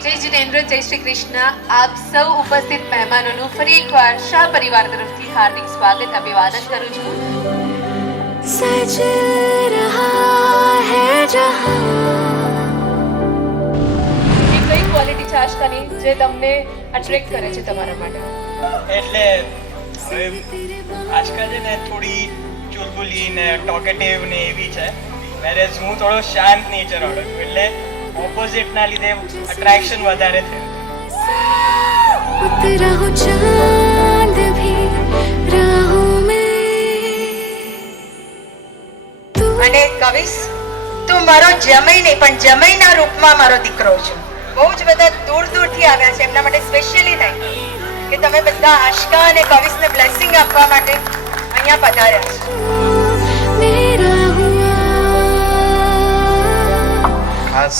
જય જીનેન્દ્ર, જય શ્રી કૃષ્ણ. આપ સૌ ઉપસ્થિત મહેમાનોનું ફરી એકવાર શાહ પરિવાર તરફથી હાર્દિક સ્વાગત અભિવાદન કરું છું. सज रहा है जहां એ કઈ ક્વોલિટી છે આશકાની જે તમને અટ્રેક્ટ કરે છે તમારા માટે? એટલે હવે આજકાલ છે ને થોડી ચુલબુલી ને ટોકેટિવ ને એવી છે, વેરેઝ હું થોડો શાંત નેચર વાળો છું, એટલે ઓપોઝિટના લીધે અટ્રેક્શન વધારે થયું. उतरा हो चांद भी राहों में અને કવિશ, તું મારો જમાઈ નહીં પણ જમાઈના રૂપમાં મારો દીકરો છે. બહુ જ બધા દૂર દૂરથી આવ્યા છે, એમના માટે સ્પેશિયલી નહીં કે તમે બધા આશકા અને કવિશને બ્લેસિંગ આપવા માટે અહીંયા પધાર્યા છો. मेरा हुआ ખાસ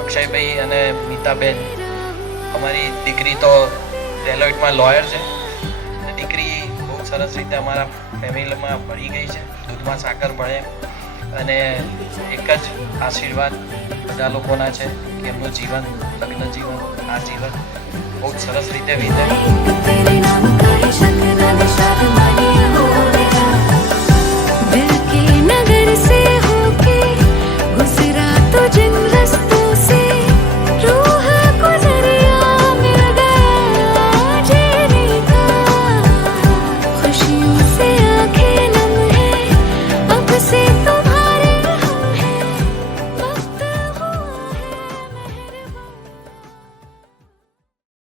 અક્ષયભાઈ અને મીતાબેન, અમારી દીકરી તો ડેલોઇટમાં લોયર છે અને દીકરી બહુ સરસ રીતે અમારા ફેમિલીમાં ભળી ગઈ છે, દૂધમાં સાકર ભળે. અને એક જ આશીર્વાદ બધા લોકોના છે કે એમનું જીવન, લગ્ન જીવન, આ જીવન બહુ જ સરસ રીતે વીતે. तेरे नाम का है शकना निशाद मानिए हो मेरा दिल के नगर से